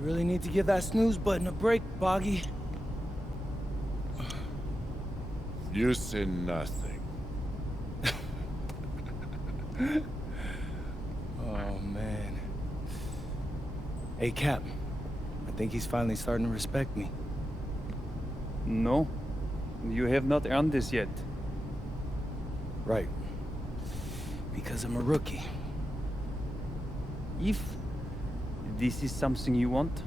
You really need to give that snooze button a break, Boggy. You say nothing. Oh, man. Hey, Cap. I think he's finally starting to respect me. No, you have not earned this yet. Right. Because I'm a rookie. If this is something you want,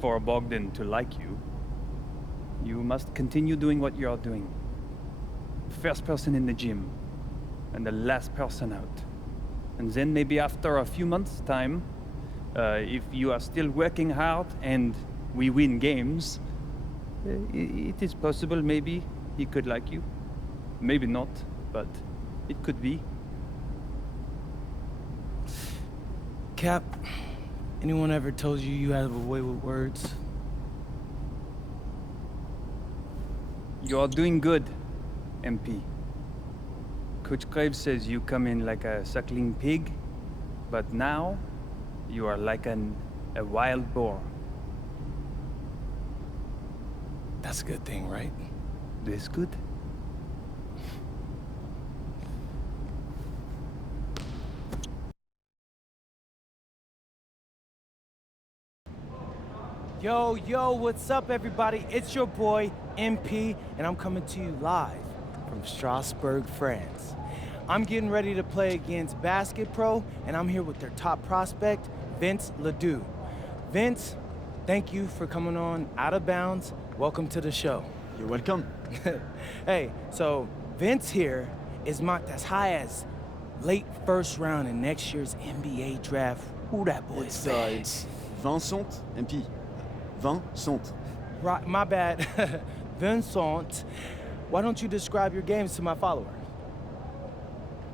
for Bogdan to like you, you must continue doing what you are doing. First person in the gym, and the last person out. And then maybe after a few months' time, if you are still working hard and we win games, it is possible maybe he could like you. Maybe not, but it could be. Cap, anyone ever told you you have a way with words? You are doing good, MP. Coach Graves says you come in like a suckling pig, but now you are like a wild boar. That's a good thing, right? This good? Yo, what's up, everybody? It's your boy, MP, and I'm coming to you live from Strasbourg, France. I'm getting ready to play against Basket Pro, and I'm here with their top prospect, Vince Ledoux. Vince, thank you for coming on Out of Bounds. Welcome to the show. You're welcome. Hey, so Vince here is marked as high as late first round in next year's NBA draft. Who that boy is? It's Vincent, MP. Vincent. Right, my bad. Vincent, why don't you describe your games to my follower?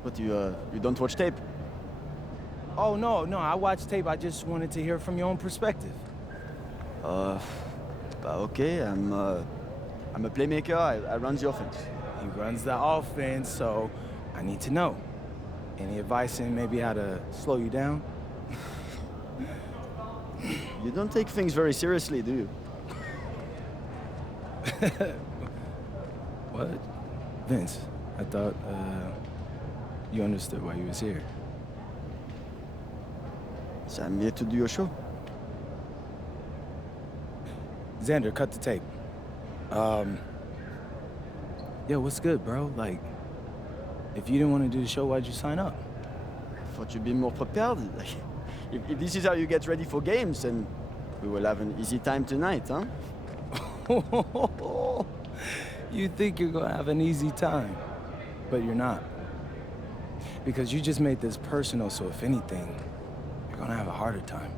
But you don't watch tape? Oh, no, I watch tape. I just wanted to hear from your own perspective. Okay, I'm a playmaker. I run the offense. He runs the offense, so I need to know. Any advice in maybe how to slow you down? You don't take things very seriously, do you? What? Vince, I thought, you understood why you was here. So I'm here to do your show. Xander, cut the tape. Yo, what's good, bro? Like, if you didn't want to do the show, why'd you sign up? I thought you'd be more prepared. Like, if this is how you get ready for games, then we will have an easy time tonight, huh? You think you're gonna have an easy time, but you're not. Because you just made this personal, so if anything, you're gonna have a harder time.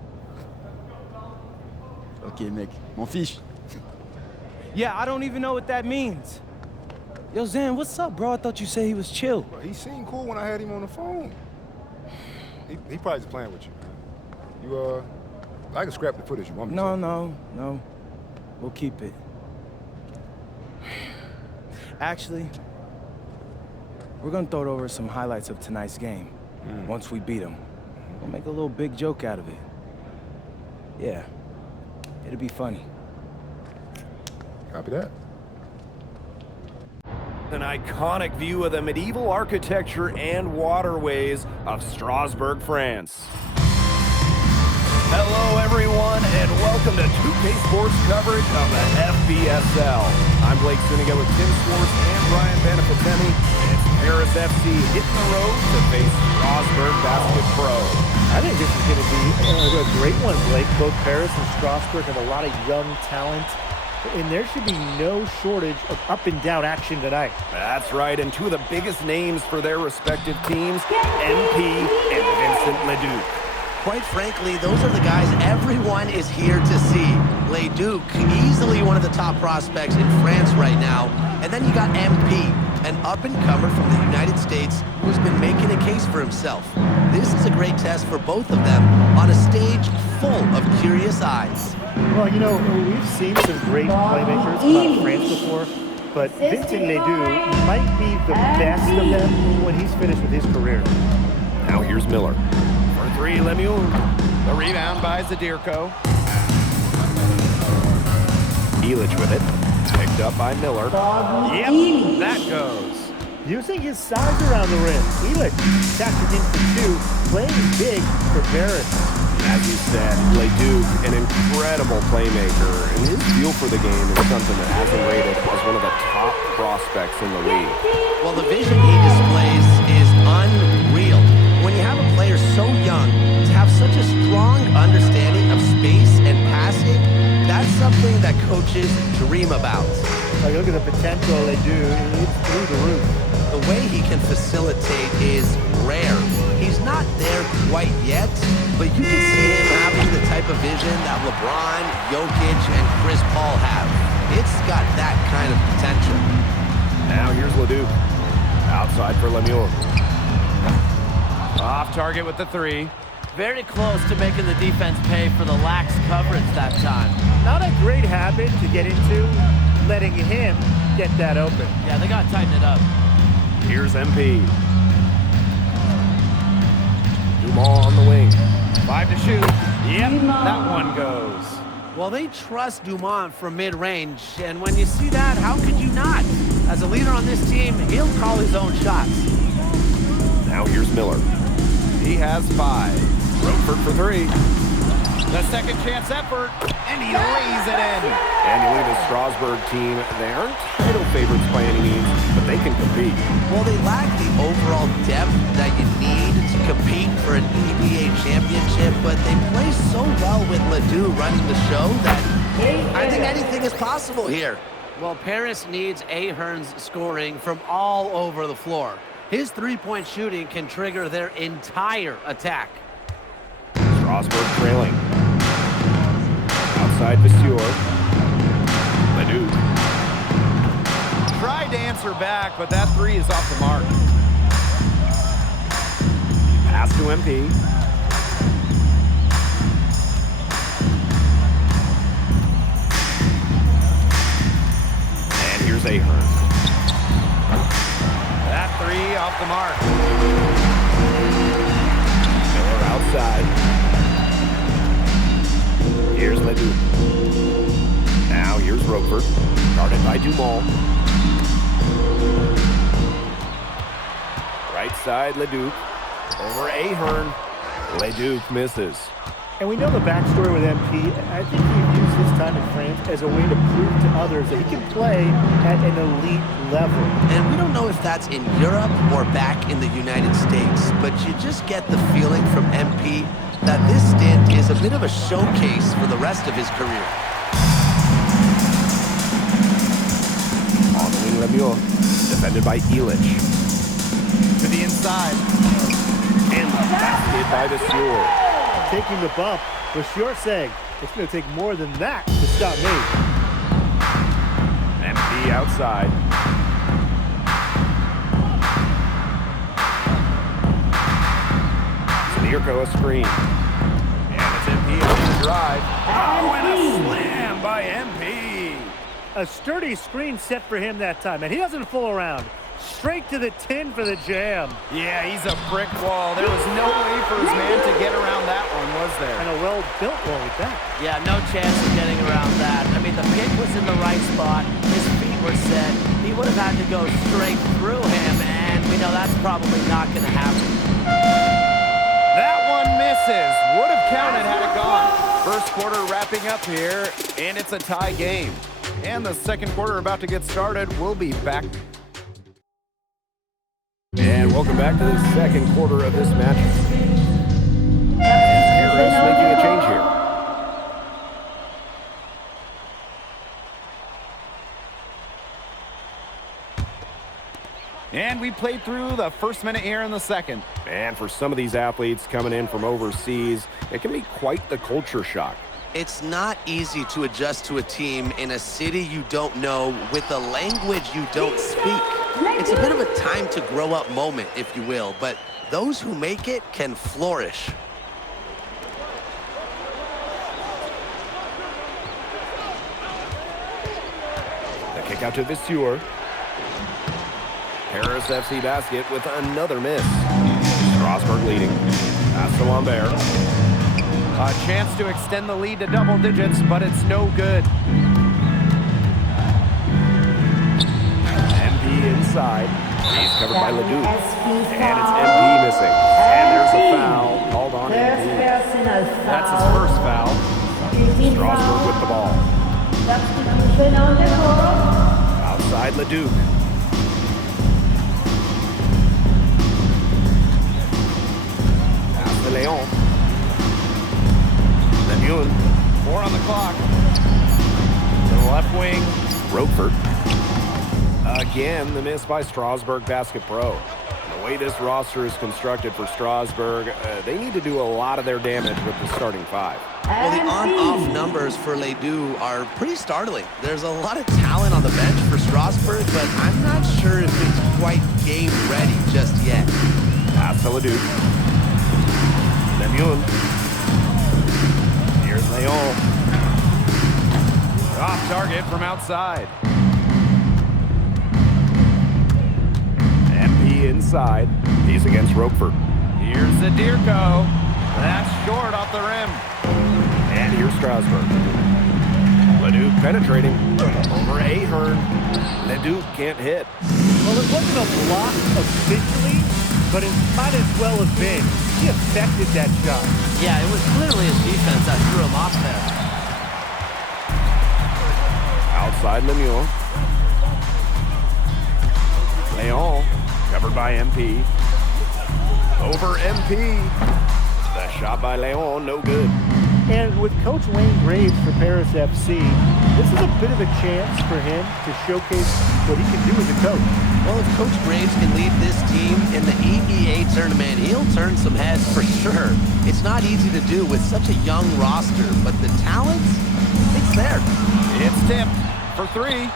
Okay, mec. M'en fiche. Yeah, I don't even know what that means. Yo, Zan, what's up, bro? I thought you said he was chill. Bro, he seemed cool when I had him on the phone. He probably just playing with you, man. I can scrap the footage you want me to. No. We'll keep it. Actually, we're gonna throw over some highlights of tonight's game. Once we beat them. We'll make a little big joke out of it. Yeah, it'll be funny. Copy that. An iconic view of the medieval architecture and waterways of Strasbourg, France. Hello, everyone, and welcome to 2K Sports coverage of the FBSL. I'm Blake Zuniga with Tim Swartz and Brian Banafitemi. It's Paris FC hitting the road to face Strasbourg Basket Pro. I think this is going to be a great one, Blake. Both Paris and Strasbourg have a lot of young talent, and there should be no shortage of up-and-down action tonight. That's right, and two of the biggest names for their respective teams, MP and Vincent Ledoux. Quite frankly, those are the guys everyone is here to see. Ledoux, easily one of the top prospects in France right now. And then you got MP, an up-and-comer from the United States who's been making a case for himself. This is a great test for both of them on a stage full of curious eyes. Well, you know, we've seen some great playmakers come out of France before, but Vincent Ledoux might be the best of them when he's finished with his career. Now here's Miller. For three, Lemieux. The rebound by Zadirko. Illich with it. Picked up by Miller. Yep, that goes. Using his size around the rim. Illich catching in for two, playing big for Paris. As you said, Leduc, an incredible playmaker, and his feel for the game is something that has him rated as one of the top prospects in the league. Well, the vision he displays is unreal. When you have a player so young, to have such a strong understanding of space and passing, that's something that coaches dream about. Like, look at the potential they do. It's through the roof. The way he can facilitate is rare. He's not there quite yet, but you can see him having the type of vision that LeBron, Jokic, and Chris Paul have. It's got that kind of potential. Now here's Leduc. Outside for Lemieux. Off target with the three. Very close to making the defense pay for the lax coverage that time. Not a great habit to get into, letting him get that open. Yeah, they got to tighten it up. Here's MP. Dumont on the wing. 5 to shoot. Yep, that one goes. Well, they trust Dumont from mid-range, and when you see that, how could you not? As a leader on this team, he'll call his own shots. Now here's Miller. He has 5. Roper for 3. The second chance effort, and he lays it in. And you leave the Strasburg team. They aren't title favorites by any means, but they can compete. Well, they lack the overall depth that you need to compete for an EBA championship, but they play so well with Ledoux running the show that I think anything is possible here. Well, Paris needs Ahern's scoring from all over the floor. His three-point shooting can trigger their entire attack. Strasburg trailing. Outside Vasseur. Ledoux. Tried to answer back, but that three is off the mark. Pass to MP. And here's Ahern. That three off the mark. Miller outside. Here's Ledoux. Now here's Roper. Guarded by Dumont. Right side, Leduc. Over Ahern. Leduc misses. And we know the backstory with MP. I think he used his time in France as a way to prove to others that he can play at an elite level. And we don't know if that's in Europe or back in the United States, but you just get the feeling from MP that this stint is a bit of a showcase for the rest of his career. On the wing, Lemieux. Defended by Illich. To the inside. And the basket by Vasseur. Taking the bump, Vasseur saying, it's going to take more than that to stop me. MP outside. Mirko a screen. And it's MP on the drive. Oh, and a slam by MP. A sturdy screen set for him that time, and he doesn't fool around. Straight to the tin for the jam. Yeah, he's a brick wall. There was no way for his man to get around that one, was there? And a well-built one with that. Yeah, no chance of getting around that. I mean, the pick was in the right spot. His feet were set. He would have had to go straight through him, and we know that's probably not going to happen. That one misses. Would have counted had it gone. First quarter wrapping up here, and it's a tie game. And the second quarter about to get started. We'll be back. And welcome back to the second quarter of this match. Harris making a change here. And we played through the first minute here in the second. And for some of these athletes coming in from overseas, it can be quite the culture shock. It's not easy to adjust to a team in a city you don't know with a language you don't speak. It's a bit of a time to grow up moment, if you will, but those who make it can flourish. The kick out to Vasseur. Paris FC basket with another miss. Strasburg leading. Pass to Lambert. A chance to extend the lead to double digits, but it's no good. inside. He's covered by Ledoux. And it's MP missing. And there's a foul called on MP. That's his first foul. Strasburg with the ball. Outside Ledoux. Pass to Leon. Lemuel. 4 on the clock. To the left wing. Roquefort. Again, the miss by Strasburg Basket Pro. The way this roster is constructed for Strasburg, they need to do a lot of their damage with the starting 5. Well, the on-off numbers for Ledoux are pretty startling. There's a lot of talent on the bench for Strasburg, but I'm not sure if it's quite game ready just yet. Pass to Ledoux. Lemuel. Here's Leon. Off target from outside. MP inside. He's against Roquefort. Here's Zadirko. That's short off the rim. And here's Strasburg. Ledoux penetrating. Over Ahern. Ledoux can't hit. Well, it wasn't a block officially, but it might as well have been. He affected that shot. Yeah, it was clearly his defense that threw him off there. Outside Lemuel. Leon, covered by MP. Over MP. The shot by Leon, no good. And with Coach Wayne Graves for Paris FC, this is a bit of a chance for him to showcase what he can do as a coach. Well, if Coach Graves can lead this team in the EBA tournament, he'll turn some heads for sure. It's not easy to do with such a young roster, but the talent, it's there. It's tipped for 3.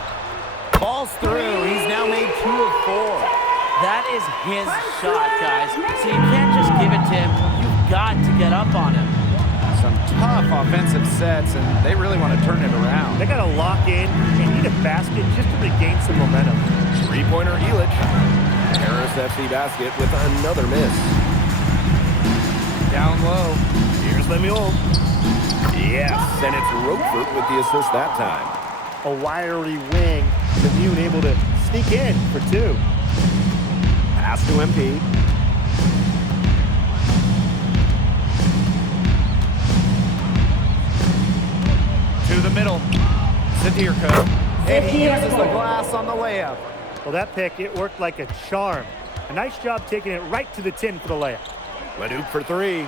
Ball's through. He's now made 2 of 4. That is his shot, guys. So you can't just give it to him. You've got to get up on him. Some tough offensive sets, and they really want to turn it around. They got to lock in and need a basket just to regain some momentum. Three-pointer Elic. Paris FC basket with another miss. Down low. Here's Lemuel. Yes, and it's Roquefort with the assist that time. A wiry wing, Lemuel able to sneak in for 2. Pass to MP. To the middle. Zadirko. And he uses the glass on the layup. Well, that pick, it worked like a charm. A nice job taking it right to the tin for the layup. Ledoux for 3.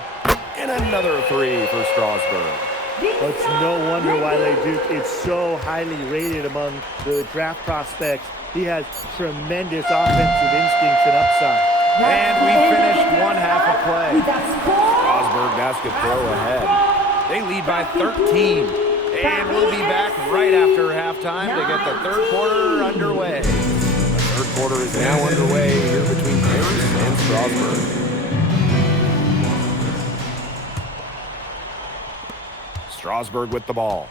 And another 3 for Strasburg. Well, it's no wonder why Leduc is so highly rated among the draft prospects. He has tremendous offensive instincts and upside. And we finished 1 half of play. Strasburg basket pro ahead. They lead by 13. And we'll be back right after halftime to get the third quarter underway. The third quarter is now underway here between Paris and Strasburg. Strasburg with the ball.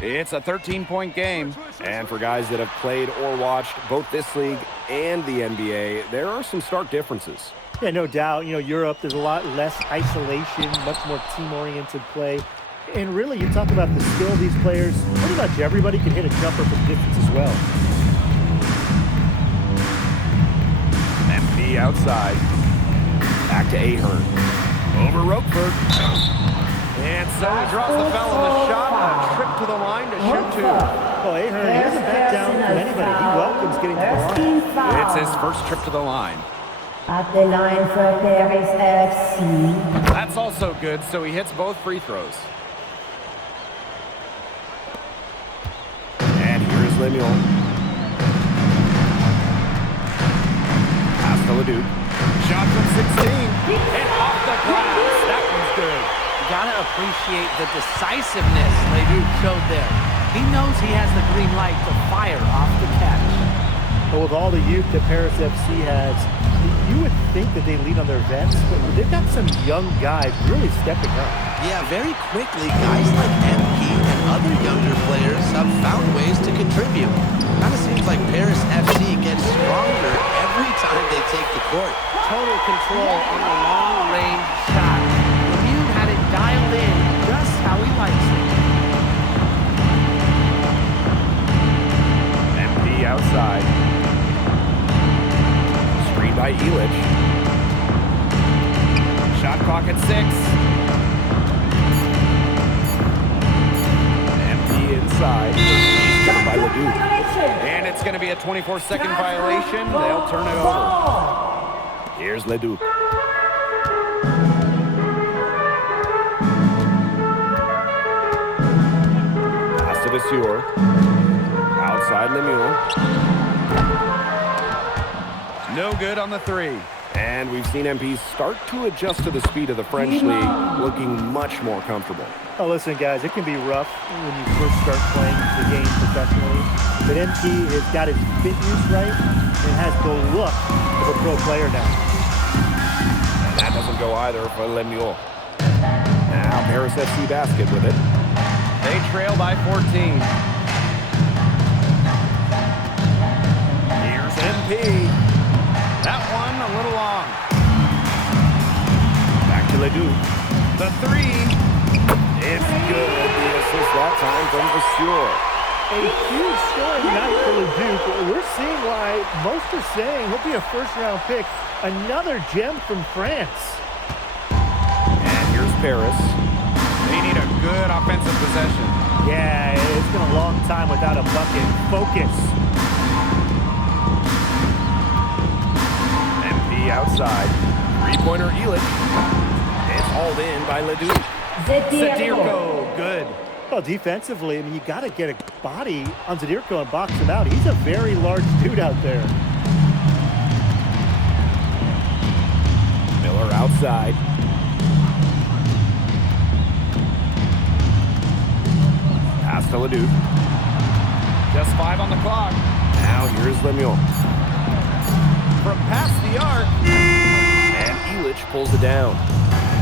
It's a 13-point game. And for guys that have played or watched both this league and the NBA, there are some stark differences. Yeah, no doubt. You know, Europe, there's a lot less isolation, much more team-oriented play. And really, you talk about the skill of these players. Pretty much everybody can hit a jumper from distance as well. MP outside. Back to Ahern. Over Roquefort. And so he draws the foul on the shot. A trip to the line to shoot 2. Oh, Ahern, he doesn't back down from anybody. He welcomes getting to the line. It's his first trip to the line. At the line for Paris FC. That's also good, so he hits both free throws. And here's Lemuel. Pass to Ledoux. Shot from 16. And off the glass. That one's good. You gotta appreciate the decisiveness Ledoux showed there. He knows he has the green light to fire off the catch. But with all the youth that Paris FC has, you would think that they lean on their vets, but they've got some young guys really stepping up. Yeah, very quickly, guys like MP and other younger players have found ways to contribute. Kind of seems like Paris FC gets stronger every time they take the court. Total control on the long-range shot. Lemieux had it dialed in just how he likes it. MP outside. outside. He's covered by Leduc. And it's going to be a 24-second violation. They'll turn it over. Here's Leduc. Pass to Vasseur. Outside Lemieux. No good on the three. And we've seen MP start to adjust to the speed of the French league, looking much more comfortable. Oh, listen, guys, it can be rough when you first start playing the game professionally. But MP has got his fitness right and has the look of a pro player now. And that doesn't go either for Lemieux. Now Paris FC basket with it. They trail by 14. Here's MP. That one a little long. Back to Ledoux. The three. It's good. The assist that time from Vasseur. A huge scoring night for Leduc. We're seeing why most are saying he'll be a first-round pick. Another gem from France. And here's Paris. They need a good offensive possession. Yeah, it's been a long time without a bucket. Focus. MP outside. Three-pointer Illich. It's hauled in by Ledoux. Zadirko, good. Well, defensively, I mean, you got to get a body on Zadirko and box him out. He's a very large dude out there. Miller outside. Pass to Ledoux. Just 5 on the clock. Now here's Lemieux. From past the arc. And Illich pulls it down.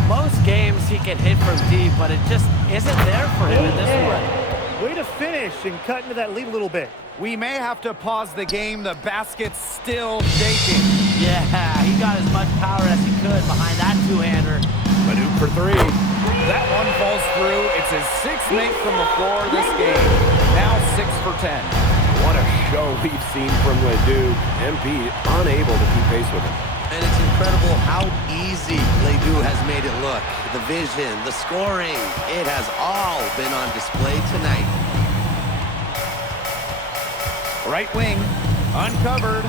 Most games he can hit from deep, but it just isn't there for him in this one. Way to finish and cut into that lead a little bit. We may have to pause the game. The basket's still shaking. Yeah, he got as much power as he could behind that two-hander. Ledoux for 3. That one falls through. It's his 6th make from the floor this game. Now 6 for 10. What a show we've seen from Ledoux. MP unable to keep pace with him. And it's incredible how easy Ledoux has made it look. The vision, the scoring, it has all been on display tonight. Right wing, uncovered.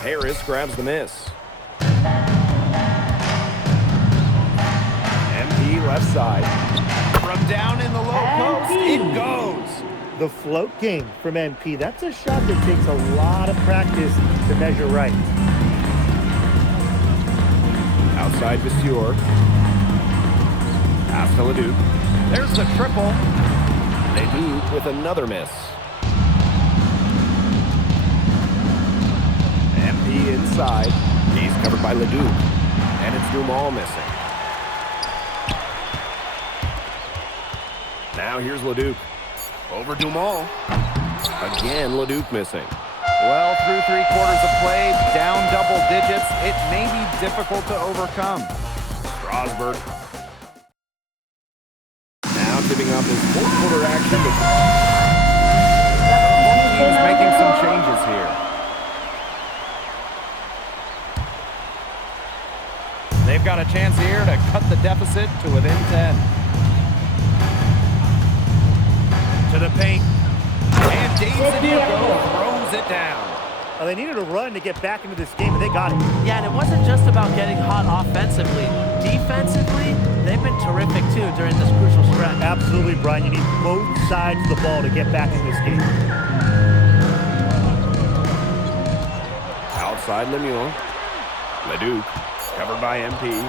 Harris grabs the miss. MP left side. From down in the low post, it goes. The float game from MP, that's a shot that takes a lot of practice to measure right. Outside Vasseur. Pass to Ledoux. There's the triple. Ledoux with another miss. MP inside. He's covered by Ledoux. And it's Dumal missing. Now here's Ledoux. Over Dumal. Again, Ledoux missing. Well, through 3 quarters of play, down double digits, it may be difficult to overcome. Strasburg. Now tipping off his 4th-quarter action. He's making some changes here. They've got a chance here to cut the deficit to within 10. To the paint. And Dave Zadirko throws it down. Well, they needed a run to get back into this game, and they got it. Yeah, and it wasn't just about getting hot offensively. Defensively, they've been terrific, too, during this crucial stretch. Absolutely, Brian. You need both sides of the ball to get back in this game. Outside Lemieux. Ledoux, covered by MP.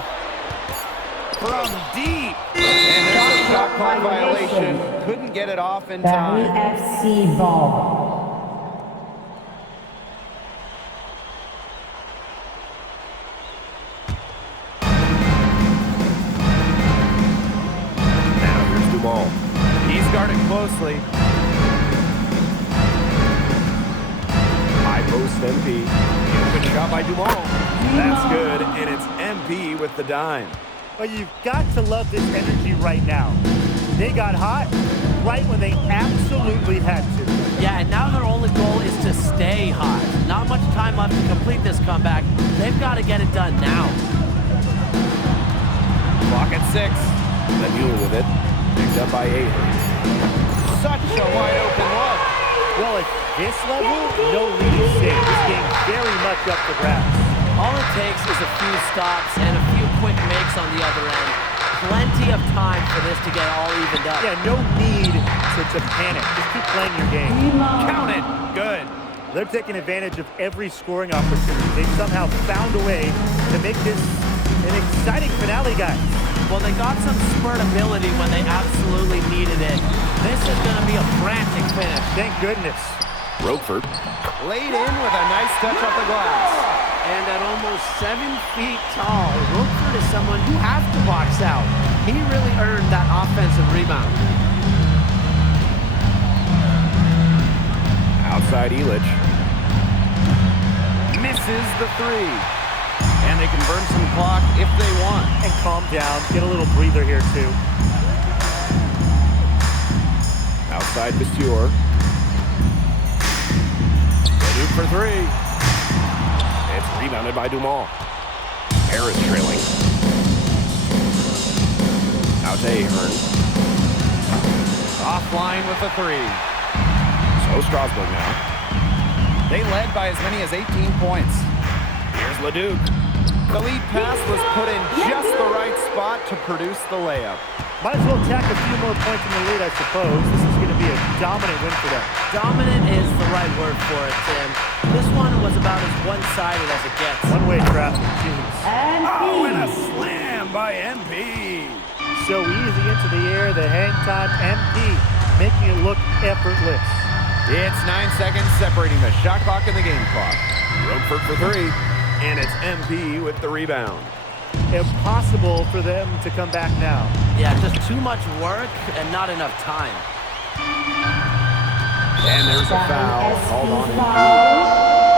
From deep. And there's a shot clock violation. Couldn't get it off in time. FC ball. Now here's Dumal. He's guarded closely. High post MP. Good shot by Dumal. That's good, and it's MP with the dime. But you've got to love this energy right now. They got hot right when they absolutely had to. Yeah, and now their only goal is to stay hot. Not much time left to complete this comeback. They've got to get it done now. Clock at 6. Lemieux with it. Picked up by 8. such a wide open look. Well, at this level, no lead is safe. This game very much up for grabs. All it takes is a few stops and a few quick makes on the other end. Plenty of time for this to get all evened up. Yeah, no need to panic. Just keep playing your game. Count it. Good. They're taking advantage of every scoring opportunity. They've somehow found a way to make this an exciting finale, guys. Well, they got some spurt ability when they absolutely needed it. This is going to be a frantic finish. Thank goodness. Roquefort laid in with a nice touch off the glass. And at almost 7 feet tall, Roquefort is someone who has to box out. He really earned that offensive rebound. Outside Illich. Misses the three. And they can burn some clock if they want. And calm down. Get a little breather here, too. Outside Vasseur. Leduc for three. It's rebounded by Dumont. Harris trailing. Out to Ahern. Offline with the three. So Strasburg now. They led by as many as 18 points. Here's Leduc. The lead pass was put in just the right spot to produce the layup. Might as well tack a few more points in the lead, I suppose. This is going to be a dominant win for them. Dominant is the right word for it, Tim. This one was about as one-sided as it gets. One-way traffic, jeez. Oh, and a slam by MP. So easy into the air, the hang time, MP, making it look effortless. It's 9 seconds separating the shot clock and the game clock. Roquefort for three, and it's MP with the rebound. Impossible for them to come back now. Yeah, just too much work and not enough time. And there's a foul called on MP.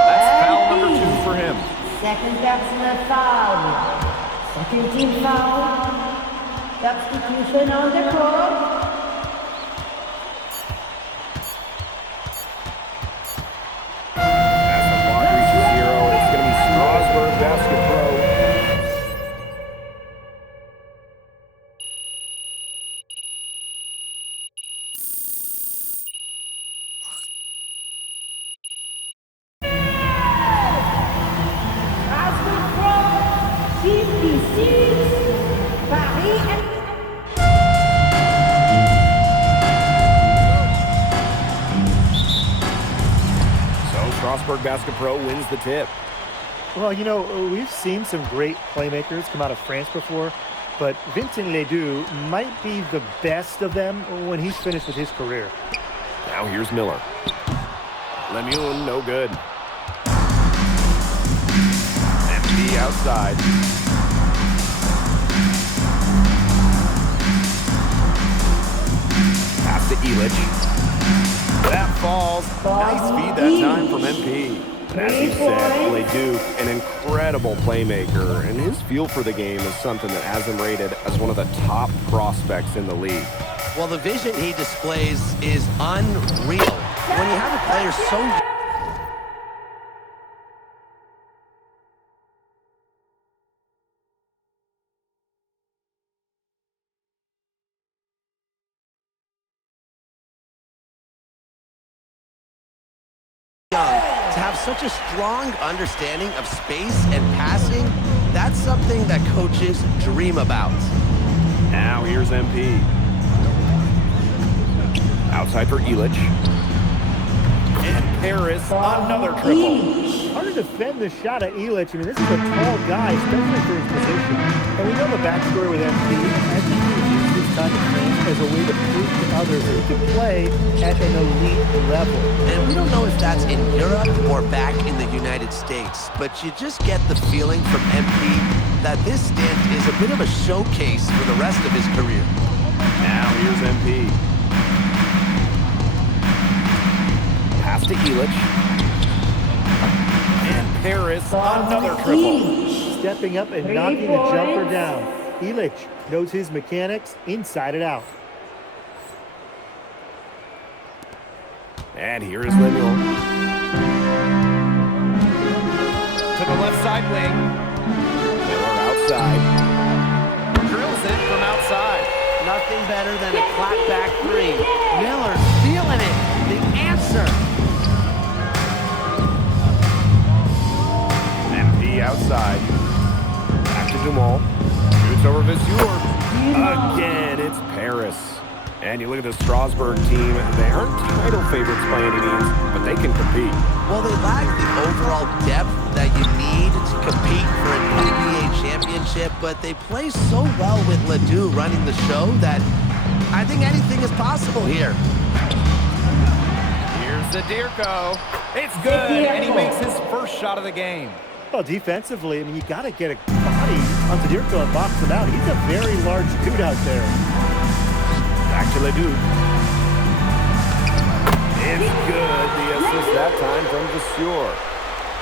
That's foul number 2 for him. Second personal foul. Second team foul. Substitution on the court. As the clock reaches 0, it's going to be Strasburg Basket Pro. Strasburg Basket Pro wins the tip. Well, you know, we've seen some great playmakers come out of France before, but Vincent Ledoux might be the best of them when he's finished with his career. Now here's Miller. Lemoine, no good. MP outside. Pass to Illich. That falls. Nice feed that time from MP. And as you said, Leduc, an incredible playmaker, and his feel for the game is something that has him rated as one of the top prospects in the league. Well, the vision he displays is unreal. When you have a player so... to have such a strong understanding of space and passing, that's something that coaches dream about. Now here's MP. Outside for Illich. And Paris, another triple. Hard to defend the shot at Illich. I mean, this is a tall guy, especially for his position. And we know the backstory with MP. I think he used this time of training as a way to prove to others that he can play at an elite level. And we don't know if that's in Europe or back in the United States, but you just get the feeling from MP that this stint is a bit of a showcase for the rest of his career. Now here's MP. Pass to Illich. And Paris, another triple. Stepping up and knocking the jumper down. Illich knows his mechanics inside and out. And here is Lemuel. To the left side wing. Miller outside. Drills it from outside. Nothing better than a clapback three. Miller's concern. MP outside. Back to Dumal. Shoots over Viseur. Again, it's Paris. And you look at the Strasbourg team. They aren't title favorites by any means, but they can compete. Well, they lack the overall depth that you need to compete for an NBA championship, but they play so well with Ledoux running the show that I think anything is possible here. Here's Zadirko. It's good, and he makes his first shot of the game. Well, defensively, I mean, you got to get a body on Zadirko and box him out. He's a very large dude out there. Back to Ledoux. It's good. The assist that time from Viseur.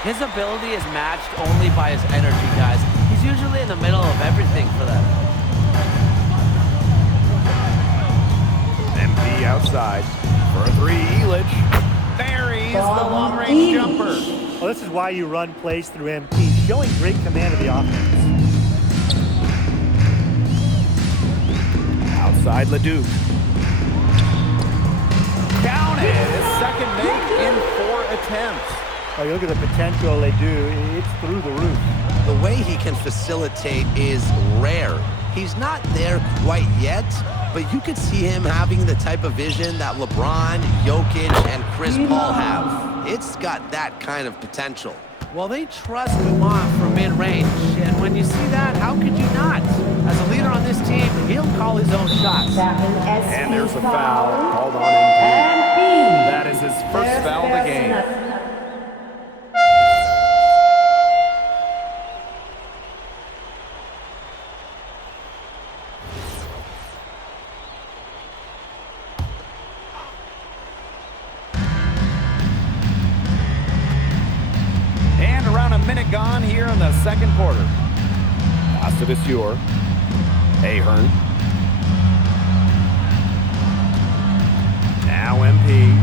His ability is matched only by his energy, guys. He's usually in the middle of everything for them. MP outside for a three. Elich buries the long-range jumper. Well, this is why you run plays through MP, showing great command of the offense. Outside Ledoux. Counted. His second make in 4 attempts. Oh, you look at the potential they do, it's through the roof. The way he can facilitate is rare. He's not there quite yet, but you could see him having the type of vision that LeBron, Jokic, and Chris Paul have. It's got that kind of potential. Well, they trust Dumont for mid-range, and when you see that, how could you not? As a leader on this team, he'll call his own shots. And there's a foul called on MP. That is his first foul of the game. And around a minute gone here in the second quarter. Pass to Viseur. Ahern. Now MP.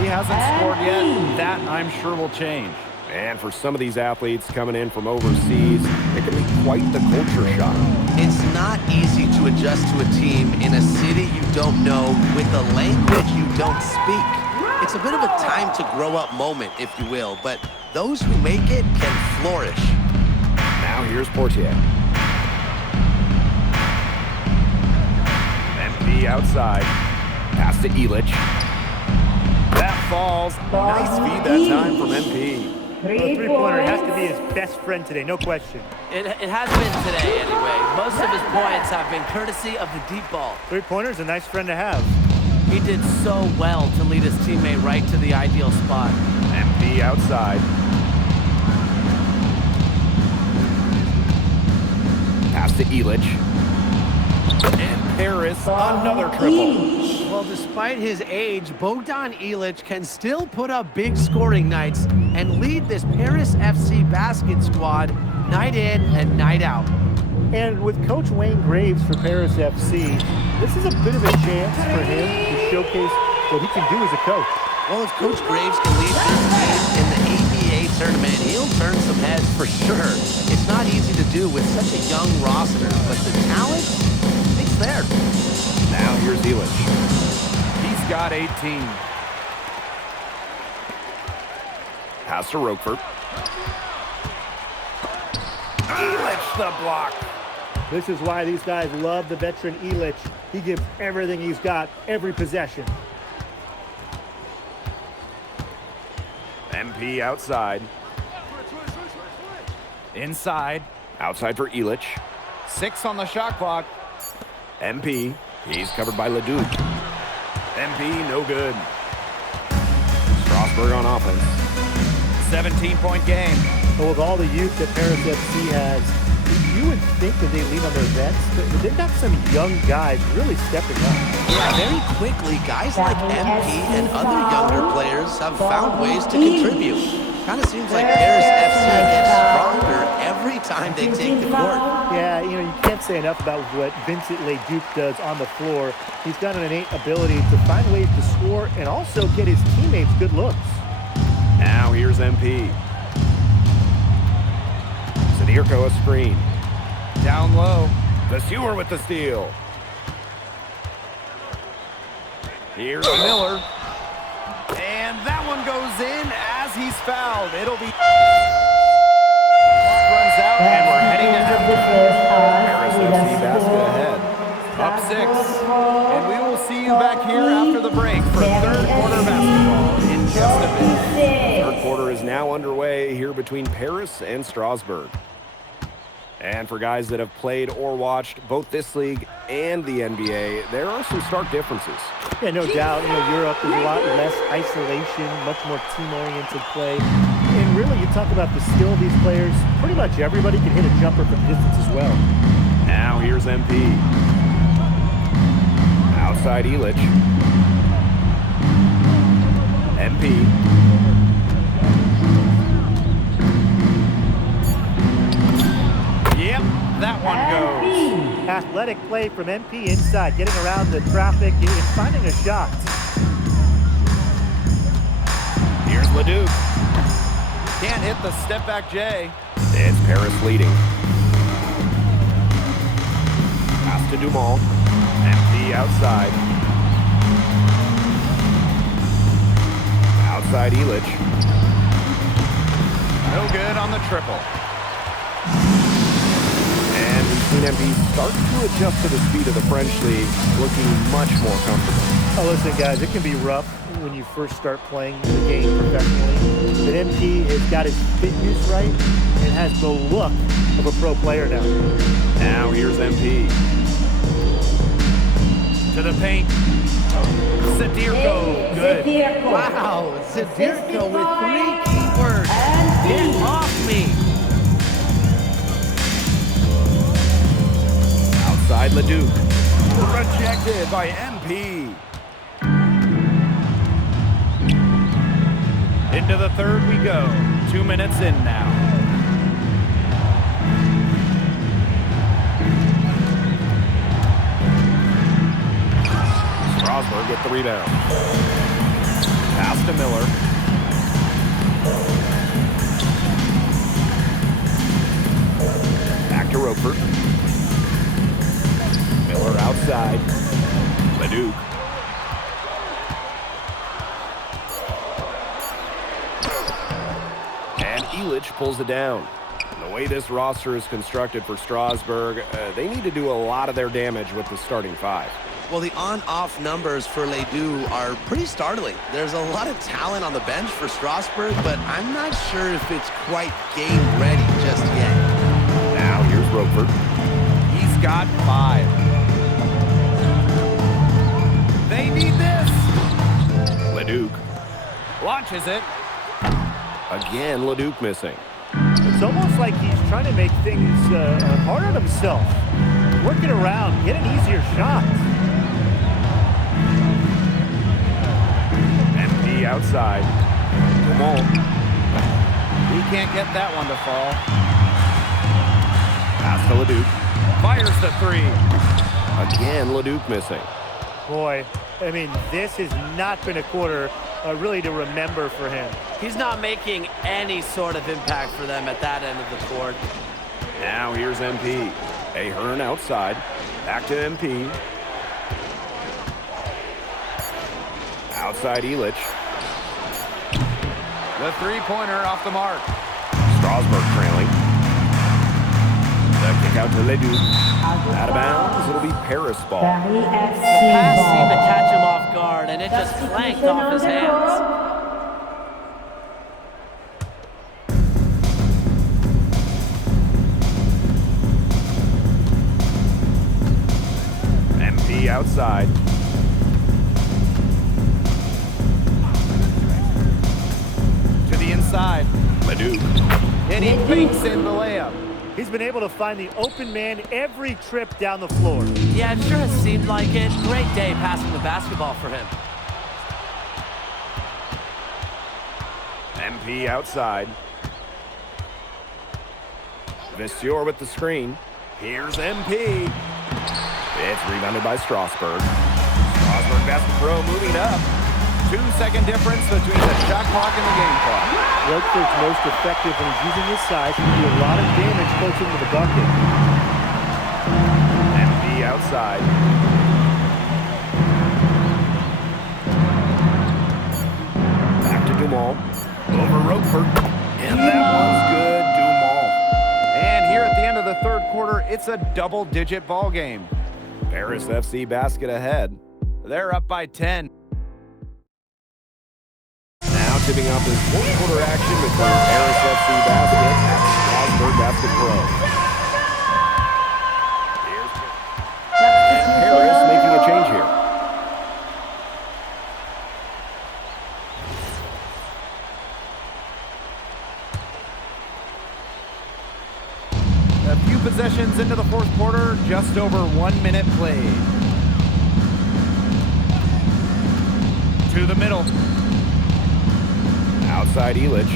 He hasn't scored yet. That, I'm sure, will change. And for some of these athletes coming in from overseas, it can be quite the culture shock. It's not easy to adjust to a team in a city you don't know with a language you don't speak. It's a bit of a time to grow up moment, if you will, but those who make it can flourish. Now here's Portier. MP outside. Pass to Elich. That falls. Nice feed that time from MP. Well, the three-pointer has to be his best friend today, no question. It has been today, anyway. Most of his points have been courtesy of the deep ball. Three-pointer's a nice friend to have. He did so well to lead his teammate right to the ideal spot. MP outside. Pass to Elich. And Paris, another triple. Well, despite his age, Bogdan Ilic can still put up big scoring nights and lead this Paris FC basket squad night in and night out. And with Coach Wayne Graves for Paris FC, this is a bit of a chance for him to showcase what he can do as a coach. Well, if Coach Graves can lead this team in the ABA tournament, he'll turn some heads for sure. It's not easy to do with such a young roster, but the talent, it's there. Now here's Elich. He's got 18. Pass to Roquefort. Elich the block. This is why these guys love the veteran Elich. He gives everything he's got, every possession. MP outside. Inside. Outside for Elich. 6 on the shot clock. MP. He's covered by Ledoux. MP, no good. Strasbourg on offense. 17-point game. But with all the youth that Paris FC has, you would think that they lean on their vets, but they've got some young guys really stepping up. Yeah, very quickly, guys like MP and other younger players have found ways to contribute. Kind of seems like Paris FC gets stronger every time they take the court. Yeah, you know, you can't say enough about what Vincent Leduc does on the floor. He's got an innate ability to find ways to score and also get his teammates good looks. Now here's MP. Zadirko a screen. Down low. Viseur with the steal. Here's Miller. goes in as he's fouled. It'll be... runs out, and we're heading to halftime. Paris FC basket ahead. Up 6. And we will see you back here after the break for third quarter basketball in just a bit. Third quarter is now underway here between Paris and Strasbourg. And for guys that have played or watched both this league and the NBA, there are some stark differences. Yeah, no doubt. You know, Europe is a lot less isolation, much more team-oriented play. And really, you talk about the skill of these players, pretty much everybody can hit a jumper from distance as well. Now here's MP. Outside Illich. MP. Yep, that one goes. Athletic play from MP inside, getting around the traffic and finding a shot. Here's Leduc. Can't hit the step-back J. It's Paris leading. Pass to Dumont. MP outside. Outside Illich. No good on the triple. And we've seen MP start to adjust to the speed of the French league, looking much more comfortable. Oh, listen, guys, it can be rough when you first start playing the game professionally. But MP has got his fitness right and has the look of a pro player now. Now here's MP. To the paint. Zadirko. Good. Wow, Zadirko with 3 keywords. Get off me. Outside Leduc. Rejected by MP. Into the third we go. 2 minutes in now. Strasbourg get the rebound. Pass to Miller. Back to Roper. Miller outside. Leduc. And Illich pulls it down. The way this roster is constructed for Strasbourg, they need to do a lot of their damage with the starting 5. Well, the on-off numbers for Ledoux are pretty startling. There's a lot of talent on the bench for Strasbourg, but I'm not sure if it's quite game ready just yet. Now here's Roper. He's got 5. They need this. Leduc launches it. Again, Leduc missing. It's almost like he's trying to make things hard on himself. Working around, getting easier shots. MP outside. Dumont. He can't get that one to fall. Pass to Leduc. Fires the 3. Again, Leduc missing. Boy, I mean, this has not been a quarter really to remember for him. He's not making any sort of impact for them at that end of the court. Now here's MP. Ahern outside. Back to MP. Outside Illich. The 3-pointer off the mark. Strasbourg trailing. The kick out to Ledoux. Out of bounds. It'll be Paris ball. Paris The FC pass seemed to ball. catch him off guard, and it just clanked off his hands. MP outside. To the inside. Ledoux. And he fakes in the layup. He's been able to find the open man every trip down the floor. Yeah, it sure has seemed like it. Great day passing the basketball for him. MP outside. Vissier with the screen. Here's MP. It's rebounded by Strasbourg. Strasbourg basket throw moving up. 2-second difference between the shot clock and the game clock. Redford's most effective when he's using his size. He can do a lot of damage close into the bucket. MP outside. Back to Dumont. It's a double-digit ball game. Paris FC basket ahead. They're up by 10. Now tipping off this fourth quarter action between Paris FC basket and Strasbourg Basket Pro. And Paris making a change here. A few possessions into the fourth quarter, just over 1 minute played. To the middle. Outside Illich.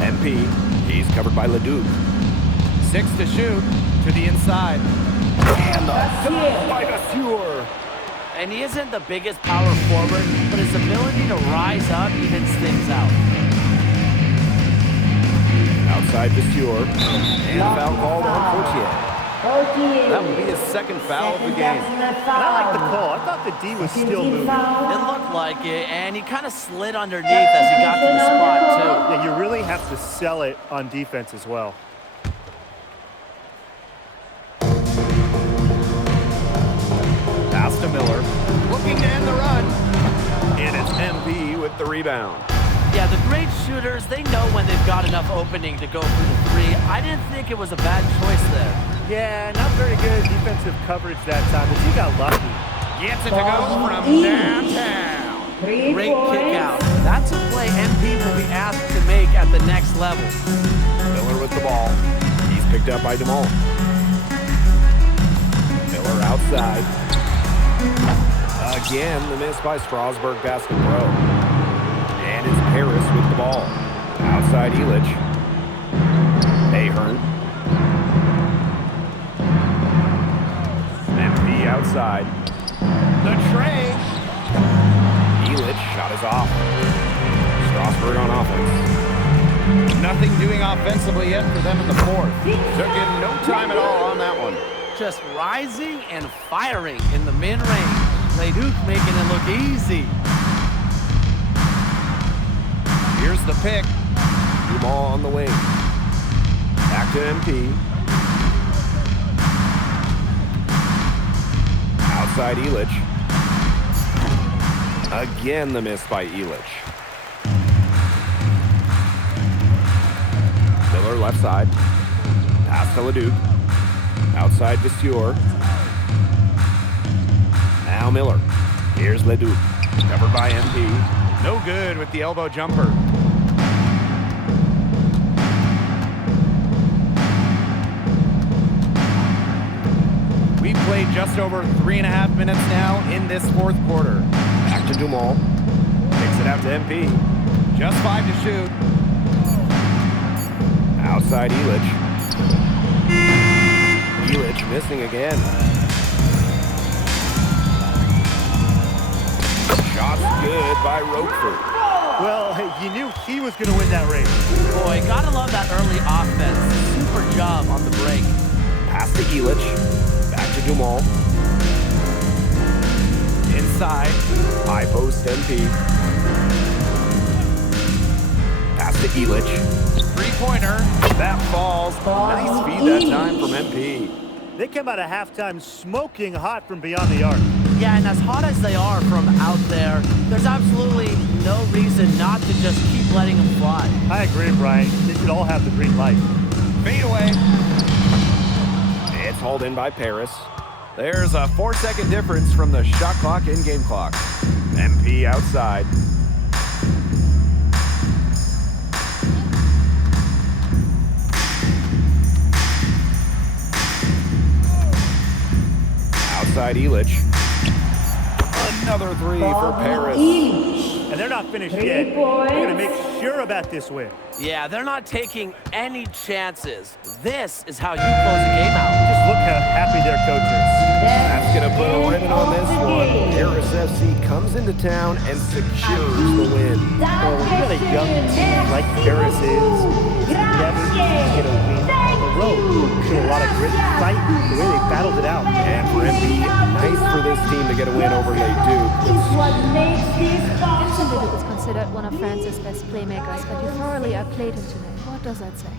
MP. He's covered by Leduc. 6 to shoot. To the inside. And the by Vasseur. And he isn't the biggest power forward, but his ability to rise up evens things out. Outside Vasseur. And a foul called on Courtier. That will be his second foul of the game. And I like the call. I thought the D was still moving. It looked like it, and he kind of slid underneath as he got to the spot, too. Yeah, you really have to sell it on defense as well. Pass to Miller. Looking to end the run. And it's MP with the rebound. Yeah, the great shooters, they know when they've got enough opening to go for the three. I didn't think it was a bad choice there. Yeah, not very good defensive coverage that time, but he got lucky. Gets it to go from downtown. Great kick out. That's a play MP will be asked to make at the next level. Miller with the ball. He's picked up by DeMol. Miller outside. Again, the miss by Strasbourg Basket Pro. And it's Paris with the ball. Outside Illich. Ahern. MP outside. The tray. Illich shot is off. Strasbourg on offense. Nothing doing offensively yet for them in the fourth. Took him no time at all on that one. Just rising and firing in the mid-range. Leduc making it look easy. Here's the pick. Ball on the wing. Back to MP. Outside Illich. Again the miss by Illich. Miller left side. Pass to Leduc. Outside Vasseur. Now Miller. Here's Leduc. Covered by MP. No good with the elbow jumper. We played just over 3.5 minutes now in this fourth quarter. Back to Dumont. Takes it out to MP. Just 5 to shoot. Outside Illich. Illich missing again. Shots good by Roquefort. Well, you knew he was going to win that race. Boy, gotta love that early offense. Super job on the break. Pass to Illich. Back to Dumont. Inside. High post MP. Pass to Illich. Three-pointer. That falls. Nice feed that time from MP. They come out of halftime smoking hot from beyond the arc. Yeah, and as hot as they are from out there, there's absolutely no reason not to just keep letting them fly. I agree, Brian. They should all have the green light. Fade away. It's hauled in by Paris. There's a 4-second difference from the shot clock and game clock. MP outside. Outside Illich. Another three for Paris. And they're not finished yet. They're going to make sure about this win. Yeah, they're not taking any chances. This is how you close a game out. Just look how happy their coach is. That's going to put a ribbon on this one. Paris FC comes into town and secures the win. Well, when you got a young team like Paris is, it's never easy to get a win on the road. Showed a lot of grit and fight, the way they battled it out. And for MP, nice for this team to get a win over Leduc. Vincent Leduc is considered one of France's best playmakers, but you thoroughly outplayed him tonight. What does that say?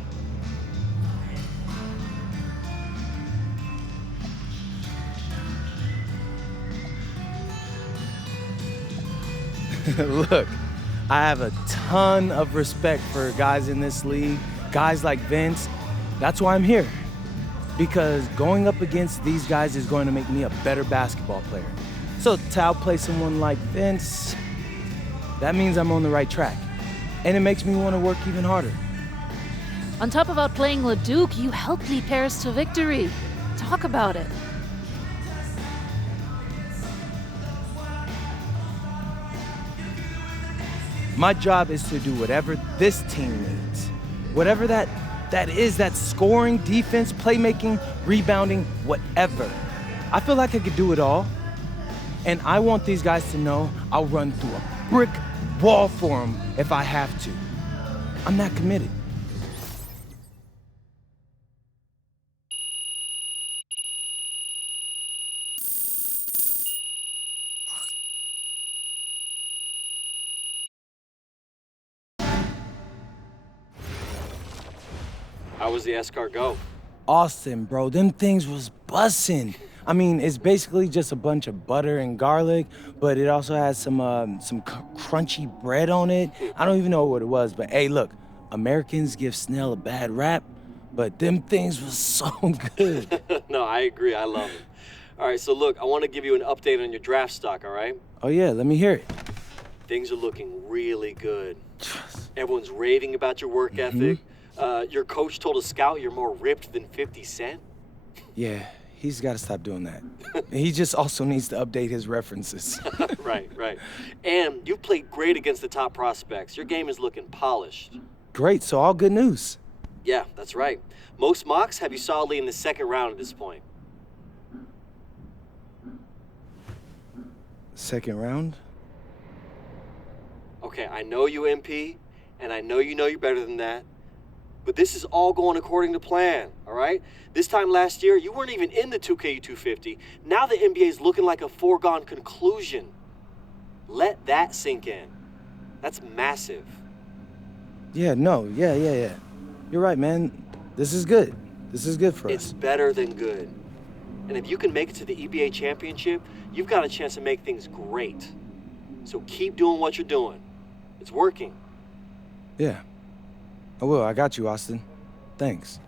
Look, I have a ton of respect for guys in this league, guys like Vince. That's why I'm here. Because going up against these guys is going to make me a better basketball player. So to outplay someone like Vince, that means I'm on the right track. And it makes me want to work even harder. On top of outplaying Leduc, you helped lead Paris to victory. Talk about it. My job is to do whatever this team needs. Whatever that is, that's scoring, defense, playmaking, rebounding, whatever. I feel like I could do it all. And I want these guys to know I'll run through a brick wall for them if I have to. I'm not committed. How was the escargot? Austin, bro, them things was bussin'. I mean, it's basically just a bunch of butter and garlic, but it also has some crunchy bread on it. I don't even know what it was, but hey, look, Americans give Snell a bad rap, but them things was so good. No, I agree. I love them. All right, so look, I want to give you an update on your draft stock, all right? Oh yeah, let me hear it. Things are looking really good. Everyone's raving about your work ethic. Your coach told a scout you're more ripped than 50 Cent. Yeah, he's got to stop doing that. He just also needs to update his references. Right. And you've played great against the top prospects. Your game is looking polished. Great, so all good news. Yeah, that's right. Most mocks have you solidly in the second round at this point. Second round? Okay, I know you, MP, and I know you're better than that. But this is all going according to plan, all right? This time last year, you weren't even in the 2K 250. Now the NBA is looking like a foregone conclusion. Let that sink in. That's massive. Yeah. You're right, man. This is good. This is good for us. It's better than good. And if you can make it to the EBA championship, you've got a chance to make things great. So keep doing what you're doing. It's working. Yeah. I will. I got you, Austin. Thanks.